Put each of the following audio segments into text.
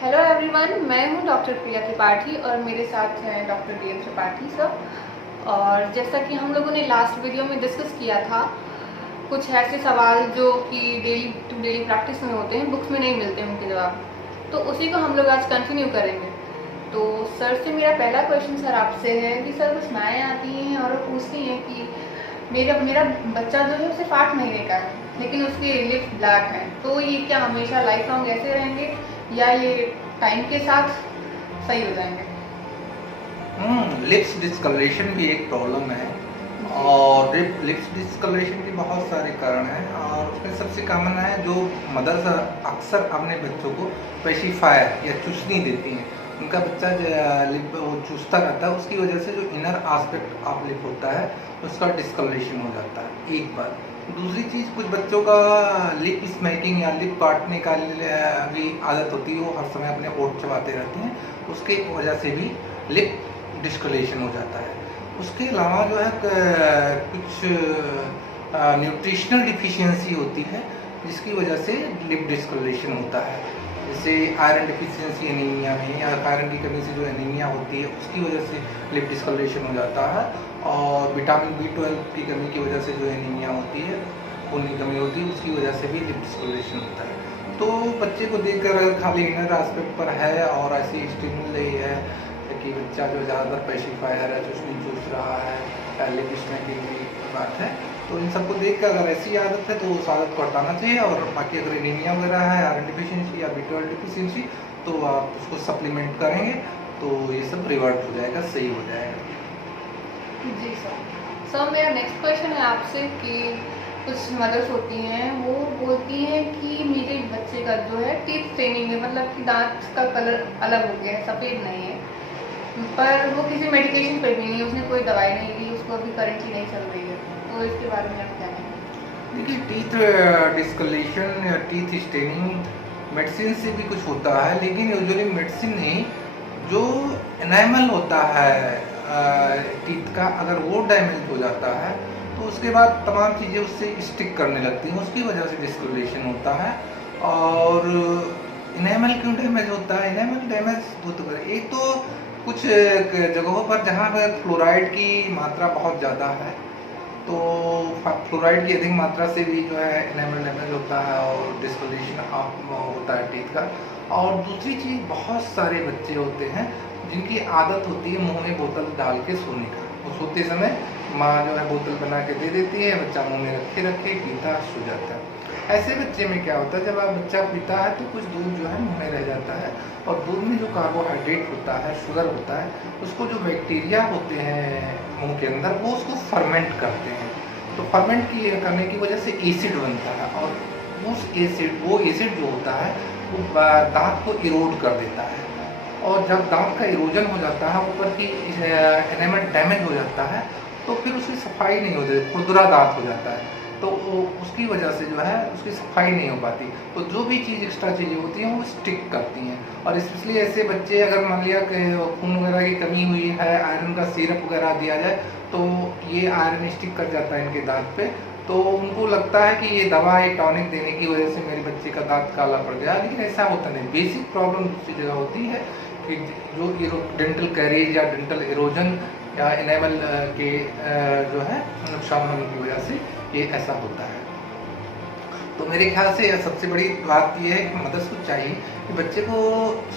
Hello everyone, मैं हूं doctor प्रिया त्रिपाठी और मेरे साथ हैं डॉक्टर डी.एम. त्रिपाठी सर। और जैसा कि हम लोगों ने लास्ट वीडियो में डिस्कस किया था, कुछ ऐसे सवाल जो कि डेली टू डेली प्रैक्टिस में होते हैं, बुक्स में नहीं मिलते उनके जवाब, तो उसी को हम लोग आज कंटिन्यू करेंगे। तो सर से मेरा पहला क्वेश्चन सर आपसे है कि सर कुछ माएँ आती हैं और वो पूछती हैं कि मेरा मेरा बच्चा जो है सिर्फ 8 महीने का है, लेकिन उसके लिप्स ब्लैक हैं, तो ये क्या हमेशा लाइफ लॉन्ग ऐसे रहेंगे या ये टाइम के साथ सही हो जाएंगे? लिप्स डिस्कलरेशन भी एक प्रॉब्लम है और लिप्स डिस्कलरेशन के बहुत सारे कारण हैं और उसमें सबसे कॉमन है जो मदर्स अक्सर अपने बच्चों को पेशिफायर या चूसनी देती हैं। उनका बच्चा लिप वो चूसता रहता है, उसकी वजह से जो इनर आस्पेक्ट ऑफ लिप होता है उसका डिस्कलरेशन हो जाता है, एक बात। दूसरी चीज़, कुछ बच्चों का लिप स्मैकिंग या लिप काटने का भी आदत होती है, वो हर समय अपने होंठ चबाते रहते हैं, उसके वजह से भी लिप डिस्कलरेशन हो जाता है। उसके अलावा जो है कुछ न्यूट्रिशनल डिफिशियंसी होती है जिसकी वजह से लिप डिस्कलरेशन होता है, जैसे आयरन डिफिशियंसी एनीमिया में या आयरन की कमी से जो एनीमिया होती है उसकी वजह से लिप डिस्कलरेशन हो जाता है, और विटामिन B12 की कमी की वजह से जो एनीमिया होती है, खून की कमी होती है, उसकी वजह से भी लिप डिस्कलरेशन होता है। तो बच्चे को देखकर अगर खाली इनर एस्पेक्ट पर है और ऐसी स्टिमुलस है कि बच्चा जो ज़्यादातर पेशिफायर है, चूसनी चूस रहा है, लिप स्मैकिंग की बात है, तो इन सबको देख कर अगर ऐसी आदत है तो उस आदत को हटाना चाहिए। और बाकी अगर एनीमिया वगैरह है, आयरन डिफिशियंसी या B12 डिफिशियंसी, तो आप उसको सप्लीमेंट करेंगे तो ये सब रिवर्ट हो जाएगा, सही हो जाएगा। जी सर। सर मेरा नेक्स्ट क्वेश्चन है आपसे कि कुछ मदर्स होती हैं, वो बोलती हैं कि मेरे बच्चे का जो है टीथ स्टेनिंग है, मतलब कि दांत का कलर अलग हो गया है, सफ़ेद नहीं है, पर वो किसी मेडिकेशन पे भी नहीं, उसने कोई दवाई नहीं ली, उसको अभी करेंटली नहीं चल रही है, तो इसके बारे में आप क्या कहेंगे? देखिए, टीथ डिस्कलेशन या टीथ स्टेनिंग मेडिसिन से भी कुछ होता है, लेकिन यूजुअली मेडिसिन नहीं, जो एनामल होता है टीथ का, अगर वो डैमेज हो जाता है तो उसके बाद तमाम चीज़ें उससे स्टिक करने लगती हैं, उसकी वजह से डिस्कलेशन होता है। और इनेमल क्यों डैमेज होता है? इनेमल डैमेज दो तो एक तो कुछ जगहों पर जहाँ पर फ्लोराइड की मात्रा बहुत ज़्यादा है, तो फ्लोराइड की अधिक मात्रा से भी जो है इनेमल डैमेज होता है और डिस्कलेशन होता है टीथ का। और दूसरी चीज़, बहुत सारे बच्चे होते हैं जिनकी आदत होती है मुंह में बोतल डाल के सोने का, वो सोते समय माँ जो है बोतल बना के दे देती है, बच्चा मुंह में रखे रखे पीता सो जाता है। ऐसे बच्चे में क्या होता है, जब आप बच्चा पीता है तो कुछ दूध जो है मुंह में रह जाता है, और दूध में जो कार्बोहाइड्रेट होता है, शुगर होता है, उसको जो बैक्टीरिया होते हैं मुंह के अंदर, वो उसको फर्मेंट करते हैं। तो फर्मेंट करने की वजह से एसिड बनता है, और वो एसिड जो होता है वो दांत को इरोड कर देता है, और जब दांत का इरोजन हो जाता है, ऊपर की एनामेल डैमेज हो जाता है, तो फिर उसकी सफाई नहीं होती, खुरदुरा दांत हो जाता है, तो उसकी वजह से जो है उसकी सफाई नहीं हो पाती, तो जो भी चीज़ एक्स्ट्रा चीज़ें होती हैं वो स्टिक करती हैं। और स्पेशली ऐसे बच्चे, अगर मान लिया कि खून वगैरह की कमी हुई है, आयरन का सिरप वगैरह दिया जाए तो ये आयरन स्टिक कर जाता है इनके दांत पे, तो उनको लगता है कि ये दवा, एक टॉनिक देने की वजह से मेरे बच्चे का दांत काला पड़ गया, लेकिन ऐसा होता नहीं। बेसिक प्रॉब्लम दूसरी जगह होती है कि जो डेंटल कैरीज या डेंटल इरोजन या इनेमल के जो है नुकसान होने की वजह से ये ऐसा होता है। तो मेरे ख्याल से सबसे बड़ी बात ये है कि मदर्स को चाहिए कि बच्चे को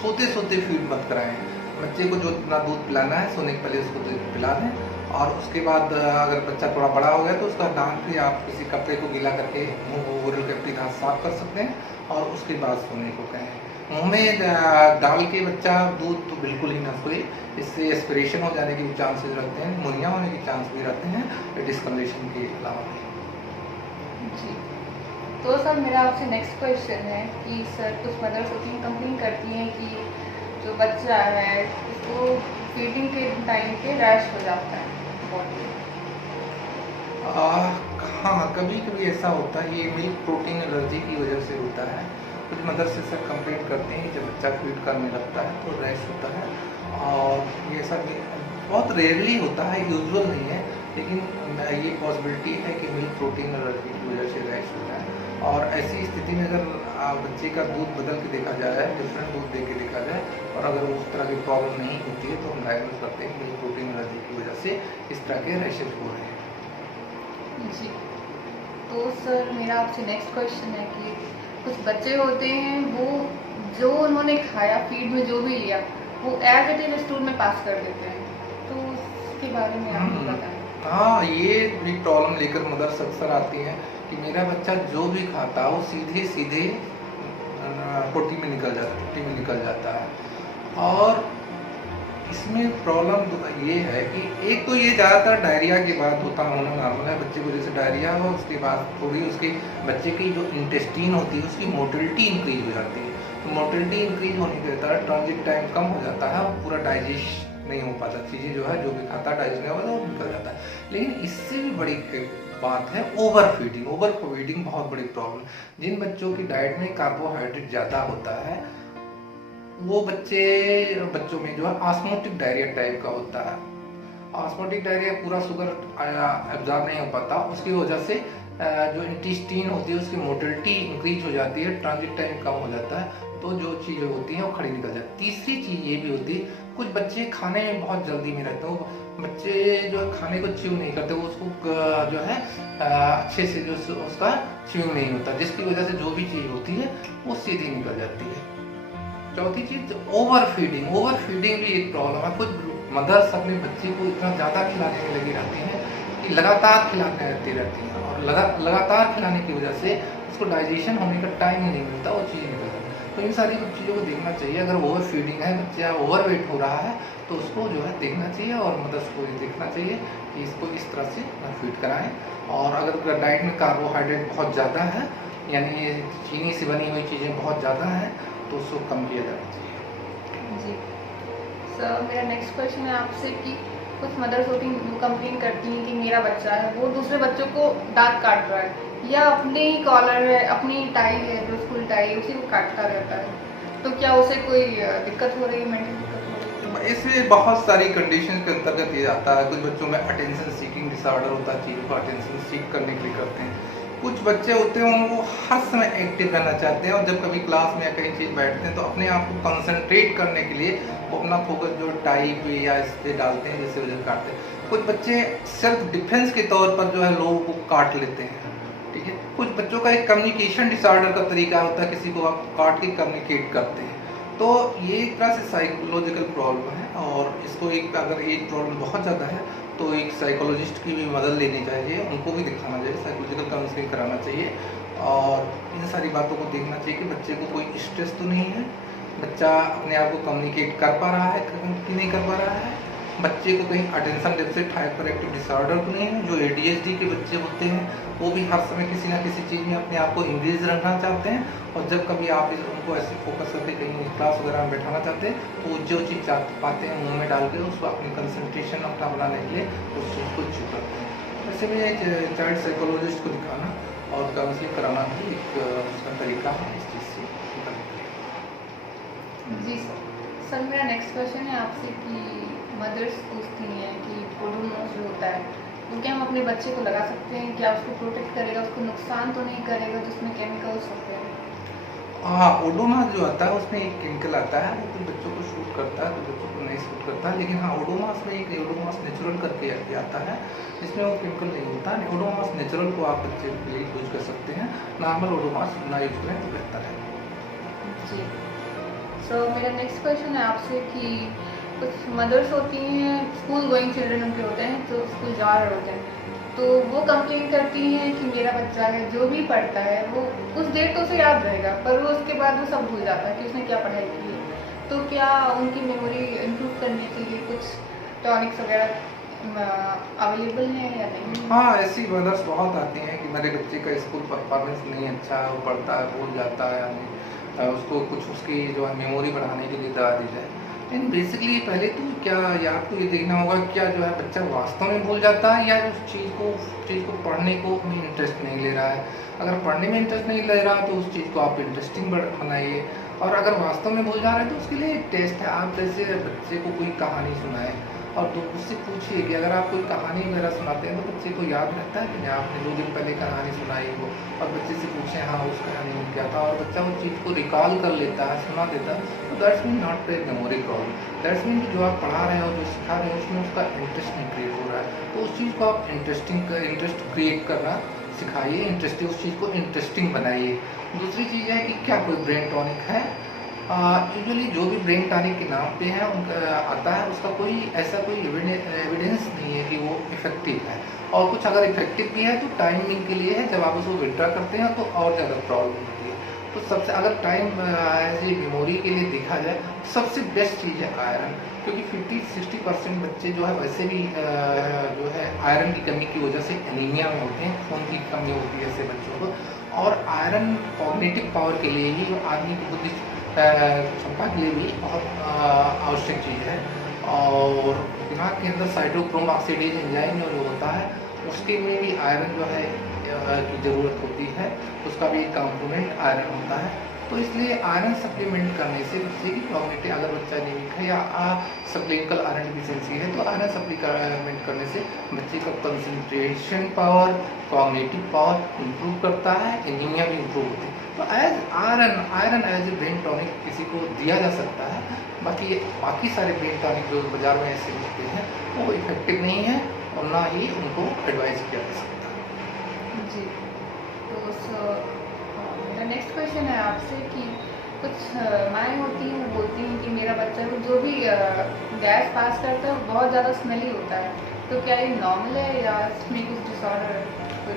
सोते सोते फीड मत कराएं। बच्चे को जो इतना दूध पिलाना है, सोने के पहले उसको दूध पिला दें, और उसके बाद अगर बच्चा थोड़ा बड़ा हो गया तो उसका दांत भी आप किसी कपड़े को गीला करके मुंह ओरल कैविटी दांत साफ कर सकते हैं, और उसके बाद सोने को कहें। मुंह में डाल के बच्चा दूध तो बिल्कुल ही ना सोए, इससे एस्पिरेशन हो जाने के चांसेस रहते हैं, निमोनिया होने के चांस भी रहते हैं, डिस्कलेशन के अलावा भी। जी। तो सर मेरा आपसे नेक्स्ट क्वेश्चन है कि सर कुछ मदर्स होती हैं, कंप्लेन करती हैं कि जो बच्चा है उसको फीडिंग के टाइम पे रैश हो जाता है बॉडी में। हाँ, कभी कभी ऐसा होता है, ये मिल्क प्रोटीन एलर्जी की वजह से होता है। कुछ मदर से सर कंप्लेंट करते हैं जब बच्चा फीड करने लगता है तो रैश होता है, और ये सब बहुत रेयरली होता है, यूजुअल नहीं है, लेकिन ये पॉसिबिलिटी है कि मिल्क प्रोटीन एलर्जी की वजह से रैश होता है। और ऐसी स्थिति में अगर बच्चे का दूध बदल के देखा जाए, डिफरेंट दूध दे के देखा जाए, और अगर उस तरह की प्रॉब्लम नहीं होती है तो हम डायग्नोज करते हैं कि प्रोटीन एलर्जी की वजह से इस तरह के रैशेज हो रहे हैं। जी, तो सर मेरा आपसे नेक्स्ट क्वेश्चन है कि कुछ बच्चे होते हैं वो जो उन्होंने खाया, फीड में जो भी लिया, वो एज इट इज स्टूल में पास कर देते हैं, तो उसके बारे में आप बताएं। हाँ, ये भी प्रॉब्लम लेकर मदर्स अक्सर आती हैं कि मेरा बच्चा जो भी खाता है वो सीधे सीधे पोटी में निकल जाता है। और इसमें प्रॉब्लम ये है कि एक तो ये ज़्यादातर डायरिया के बाद होना नॉर्मल है। बच्चे को जैसे डायरिया हो उसके बाद थोड़ी उसके बच्चे की जो इंटेस्टीन होती है उसकी मोटिलिटी इंक्रीज हो जाती है। तो मोटिलिटी इंक्रीज होने के कारण ट्रांजिट टाइम कम हो जाता है, पूरा डाइजेस्ट नहीं हो पाता, चीज़ें जो है जो भी खाता है डाइजेस्ट नहीं होता वो निकल जाता है। लेकिन इससे भी बड़ी बात है ओवर फीडिंग बहुत बड़ी प्रॉब्लम। जिन बच्चों की डाइट में कार्बोहाइड्रेट ज़्यादा होता है वो बच्चों में जो है ऑस्मोटिक डायरिया टाइप का होता है। ऑस्मोटिक डायरिया पूरा शुगर एब्जॉर्ब नहीं हो पाता, उसकी वजह से जो इंटेस्टाइन होती है उसकी मोटिलिटी इंक्रीज हो जाती है, ट्रांजिट टाइम कम हो जाता है, तो जो चीज़ें होती हैं वो खड़ी निकल जाती है। तीसरी चीज़ ये भी होती है, कुछ बच्चे खाने में बहुत जल्दी में रहते हैं, बच्चे जो है खाने को च्यू नहीं करते, वो उसको जो है अच्छे से जो उसका च्यूइंग नहीं होता, जिसकी वजह से जो भी चीज़ होती है वो सीधी निकल जाती है। चौथी चीज ओवर फीडिंग भी एक प्रॉब्लम है। कुछ मदर्स अपने बच्चे को इतना ज़्यादा खिलाने में लगी रहती हैं कि लगातार खिलाने रहती हैं, और लगातार खिलाने की वजह से उसको डाइजेशन होने का टाइम नहीं मिलता, वो चीज़ निकल जाती है। तो इन सारी चीज़ों को देखना चाहिए। अगर ओवर फीडिंग है, बच्चा ओवर वेट हो रहा है, तो उसको जो है देखना चाहिए, और मदर्स को ये देखना चाहिए कि इसको इस तरह से फीड कराएं। और अगर डाइट में कार्बोहाइड्रेट बहुत ज़्यादा है, यानी चीनी से बनी हुई चीज़ें बहुत ज़्यादा हैं, तो उसको कम किया जाना चाहिए। जी सर, मेरा नेक्स्ट क्वेश्चन है आपसे कि कुछ मदर्स होती हैं वो कंप्लेन करती हैं कि मेरा बच्चा है वो दूसरे बच्चों को दांत काट रहा है, या अपने ही कॉलर है, अपनी टाई है जो स्कूल टाई उसी को काटता रहता है, तो क्या उसे कोई दिक्कत हो रही है, मेंटल दिक्कत हो रही है? इसमें बहुत सारी कंडीशन के अंतर्गत ये आता है। कुछ बच्चों में अटेंशन सीकिंग डिसऑर्डर होता है, चीज़ों को अटेंशन सीख करने के लिए करते हैं। कुछ बच्चे होते हैं वो हर समय एक्टिव रहना चाहते हैं, और जब कभी क्लास में या कहीं चीज़ बैठते हैं तो अपने आप को कंसंट्रेट करने के लिए वो अपना फोकस जो टाई पे या इस पे डालते हैं, जिससे वजह काटते हैं। कुछ बच्चे सेल्फ डिफेंस के तौर पर जो है लोगों को काट लेते हैं, ठीक है। कुछ बच्चों का एक कम्युनिकेशन डिसऑर्डर का तरीका होता है, किसी को आप काट के कम्युनिकेट करते हैं, तो ये एक तरह से साइकोलॉजिकल प्रॉब्लम है। और इसको एक अगर एज प्रॉब्लम बहुत ज़्यादा है तो एक साइकोलॉजिस्ट की भी मदद लेनी चाहिए, उनको भी दिखाना चाहिए, साइकोलॉजिकल काउंसलिंग कराना चाहिए, और इन सारी बातों को देखना चाहिए कि बच्चे को कोई स्ट्रेस तो नहीं है, बच्चा अपने आप को कम्युनिकेट कर पा रहा है कि नहीं कर पा रहा है, बच्चे को कहीं attention deficit hyper active disorder तो नहीं है। जो ADHD के बच्चे होते हैं वो भी हर समय किसी ना किसी चीज़ में अपने आप को इंगेज रखना चाहते हैं, और जब कभी आप उनको ऐसे फोकस करके कहीं क्लास वगैरह में बैठाना चाहते हैं तो वो जो चीज़ पाते हैं मुंह में डाल के उसको अपनी कंसंट्रेशन अपना बनाने के लिए उस चीज़ को चुप करते हैं। वैसे में एक चाइल्ड साइकोलॉजिस्ट को दिखाना और काउंसलिंग कराना भी एक उसका तरीका है इस चीज़ से। जी सर, मेरा नेक्स्ट क्वेश्चन है आपसे कि मदर्स पूछती हैं कि ओडोमॉस जो होता है वो क्या हम अपने बच्चे को लगा सकते हैं, क्या उसको प्रोटेक्ट करेगा, उसको नुकसान तो नहीं करेगा जिसमें केमिकल्स होते हैं? हाँ, ओडोमॉस जो आता है उसमें एक केमिकल आता है, वो कुछ बच्चों को शूट करता है, कुछ बच्चों को नहीं शूट करता है। लेकिन हाँ, ओडोमॉस में एक ओडोमॉस नेचुरल करके आता है, जिसमें वो केमिकल नहीं होता है। ओडोमॉस नेचुरल को आप बच्चे के लिए यूज कर सकते हैं, नॉर्मल ओडोमॉस ना यूज करें तो बेहतर है। जी सो मेरा नेक्स्ट क्वेश्चन है आपसे कि कुछ मदर्स होती हैं, स्कूल गोइंग चिल्ड्रन उनके होते हैं, तो स्कूल जा रहे होते हैं, तो वो कंप्लेन करती हैं कि मेरा बच्चा है जो भी पढ़ता है वो उस डेट तो उसे याद रहेगा, पर वो उसके बाद वो सब भूल जाता है कि उसने क्या पढ़ाई की है। तो क्या उनकी मेमोरी इम्प्रूव करने के लिए कुछ टॉनिक्स वगैरह अवेलेबल हैं या नहीं? हाँ, ऐसी मदर्स बहुत आती हैं कि मेरे बच्चे का स्कूल परफॉर्मेंस नहीं अच्छा है, वो पढ़ता है भूल जाता है, यानी उसको कुछ उसकी जो है मेमोरी बढ़ाने के लिए दवा दी जाए। लेकिन बेसिकली पहले तो क्या या आपको ये देखना होगा क्या जो है बच्चा वास्तव में भूल जाता है, या उस चीज़ को पढ़ने को में इंटरेस्ट नहीं ले रहा है। अगर पढ़ने में इंटरेस्ट नहीं ले रहा तो उस चीज़ को आप इंटरेस्टिंग बनाइए, और अगर वास्तव में भूल जा रहा है तो उसके लिए एक टेस्ट है। आप जैसे बच्चे को कोई कहानी सुनाएं और तो उससे पूछिए कि अगर आप कोई कहानी वगैरह सुनाते हैं तो बच्चे को याद रहता है कि नहीं आपने 2 दिन पहले कहानी सुनाई हो, और बच्चे से पूछें हाँ उस कहानी में क्या था, और बच्चा उस चीज़ को रिकॉल कर लेता है, सुना देता है, तो that's mean not a memory problem. That's mean जो आप पढ़ा रहे हो, जो सिखा रहे हो, उसमें उसका इंटरेस्ट नहीं क्रिएट हो रहा है। तो उस चीज़ को आप इंटरेस्ट क्रिएट करना सिखाइए, इंटरेस्टिंग, उस चीज़ को इंटरेस्टिंग बनाइए। दूसरी चीज़ है कि क्या कोई ब्रेन टॉनिक है? यूजुअली जो भी ब्रेन टॉनिक के नाम पे है उनका आता है, उसका कोई ऐसा कोई एविडेंस नहीं है कि वो इफेक्टिव है, और कुछ अगर इफेक्टिव भी है तो टाइमिंग के लिए है, जब आप उसको विड्रा करते हैं तो और ज़्यादा प्रॉब्लम होती है। तो सबसे अगर टाइम एज ए मेमोरी के लिए देखा जाए तो सबसे बेस्ट चीज़ है आयरन, क्योंकि 50-60% बच्चे जो है वैसे भी जो है आयरन की कमी की वजह से एनीमिया में होते हैं, खून की कमी होती है ऐसे बच्चों को। और आयरन कॉग्निटिव पावर के लिए ही, आदमी की बुद्धि क्षमता के लिए भी बहुत आवश्यक चीज़ है। और दिमाग के अंदर साइटोक्रोम ऑक्सीडेज एंजाइम जो होता है, उसके में भी आयरन जो है की ज़रूरत होती है, उसका भी एक कंपोनेंट आयरन होता है। तो इसलिए आयरन सप्लीमेंट करने से बच्चे की कॉग्निटिव, अगर बच्चा एनीमिक है या सबक्लिनिकल आयरन डिफिशिएंसी है, तो आयरन सप्लीमेंट करने से बच्चे का concentration power, cognitive power improve करता है, एनीमिया भी इम्प्रूव होती है। तो iron as a brain tonic किसी को दिया जा सकता है। बाकी सारे ब्रेन टॉनिक जो बाज़ार में ऐसे मिलते हैं वो इफेक्टिव नहीं है, और ना ही उनको एडवाइस किया जा सकता है। जी, तो मेरा नेक्स्ट क्वेश्चन है आपसे कि कुछ माएँ होती हैं, वो बोलती हैं कि मेरा बच्चा को जो भी गैस पास करता है वो बहुत ज़्यादा स्मेली होता है, तो क्या ये नॉर्मल है या इसमें कुछ डिसऑर्डर है?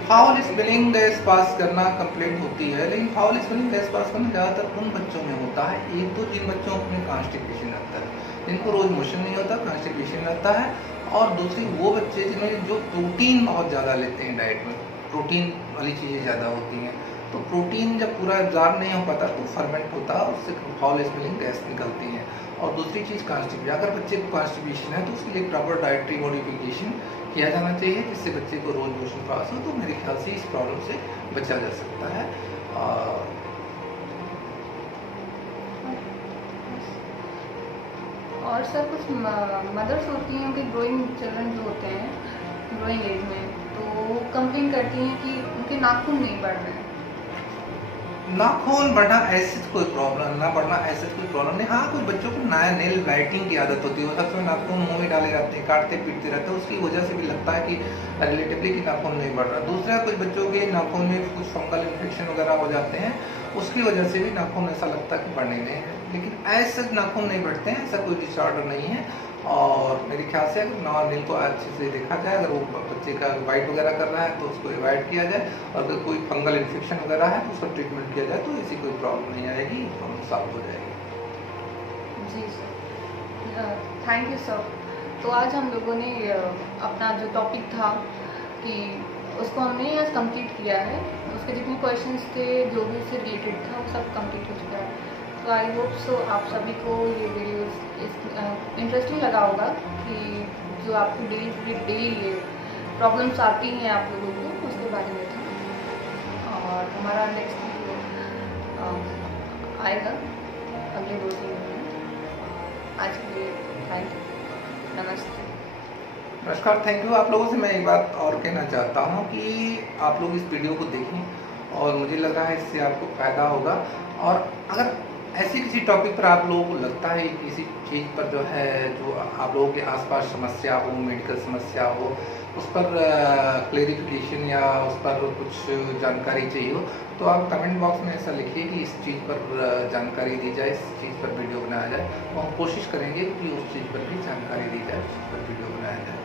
फाउल स्मेलिंग गैस पास करना कंप्लेंट होती है, लेकिन फाउल स्मेलिंग गैस पास करना ज़्यादातर उन बच्चों में होता है, एक तो जिन बच्चों में कॉन्स्टिपेशन रहता है, जिनको रोज मोशन नहीं होता, कॉन्स्टिपेशन रहता है, और दूसरी वो बच्चे जिनमें जो प्रोटीन बहुत ज़्यादा लेते हैं डाइट में, प्रोटीन वाली चीज़ें ज़्यादा होती हैं, तो प्रोटीन जब पूरा एब्जॉर्ब नहीं हो पाता तो फर्मेंट होता है, उससे फाउल स्मेलिंग गैस निकलती है। और दूसरी चीज़ कॉन्स्टिपेशन, अगर बच्चे को कॉन्स्टिपेशन है तो उसके लिए प्रॉपर डाइटरी मॉडिफिकेशन किया जाना चाहिए, जिससे बच्चे को रोज मोशन पास हो, तो मेरे ख्याल से इस प्रॉब्लम से बचा जा सकता है। और सर कुछ मदर्स होती हैं कि ग्रोइंग चिल्ड्रन जो होते हैं ग्रोइंग एज में, तो कंप्लेन करती हैं कि उनके नाखून नहीं बढ़ रहे हैं। नाखून बढ़ना ऐसे तो कोई प्रॉब्लम ना बढ़ना ऐसे तो कोई प्रॉब्लम नहीं। हाँ, कोई बच्चों को नया नेल बाइटिंग की आदत होती है, वो सबसे नाखून मुंह में डाले रहते हैं, काटते पीटते रहते हैं, उसकी वजह से भी लगता है कि रिलेटिवली कि नाखून नहीं बढ़ रहा। दूसरा, कुछ बच्चों के नाखून में कुछ फंगल इन्फेक्शन वगैरह हो जाते हैं, उसकी वजह से भी नाखून ऐसा लगता है कि बढ़ने नहीं है, लेकिन ऐसे नाखून नहीं बढ़ते हैं, ऐसा कोई डिसऑर्डर नहीं है। और मेरे ख्याल से अगर नेल को अच्छे से देखा जाए, अगर वो बच्चे का वाइट वगैरह कर रहा है तो उसको अवॉइड किया जाए, और अगर कोई फंगल इन्फेक्शन वगैरह है तो उसका ट्रीटमेंट किया जाए, तो ऐसी कोई प्रॉब्लम नहीं आएगी, प्रॉब्लम सॉल्व हो जाएगी। जी सर, थैंक यू सर। तो आज हम लोगों ने अपना जो टॉपिक था कि उसको हमने आज कंप्लीट किया है, उसके जितने क्वेश्चंस थे जो भी उससे रिलेटेड था वो सब कंप्लीट हो चुका है। तो आई होप सो आप सभी को ये वीडियो इंटरेस्टिंग लगा होगा कि जो आपको डेली प्रॉब्लम्स आती हैं आप लोगों को, उसके बारे में था। और हमारा नेक्स्ट वीडियो आएगा अगले 2-3 दिन में। आज के लिए थैंक यू, नमस्ते। नमस्कार, थैंक यू। आप लोगों से मैं एक बात और कहना चाहता हूँ कि आप लोग इस वीडियो को देखें, और मुझे लगा है इससे आपको फ़ायदा होगा। और अगर ऐसे किसी टॉपिक पर आप लोगों को लगता है किसी चीज़ पर जो है, जो आप लोगों के आसपास समस्या हो, मेडिकल समस्या हो, उस पर क्लेरिफिकेशन या उस पर कुछ जानकारी चाहिए हो, तो आप कमेंट बॉक्स में ऐसा लिखिए कि इस चीज़ पर जानकारी दी जाए, इस चीज़ पर वीडियो बनाया जाए, तो हम कोशिश करेंगे कि उस चीज़ पर भी जानकारी दी जाए, उस पर वीडियो बनाया जाए।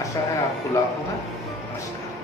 आशा है आपको लाभ होगा। नमस्कार।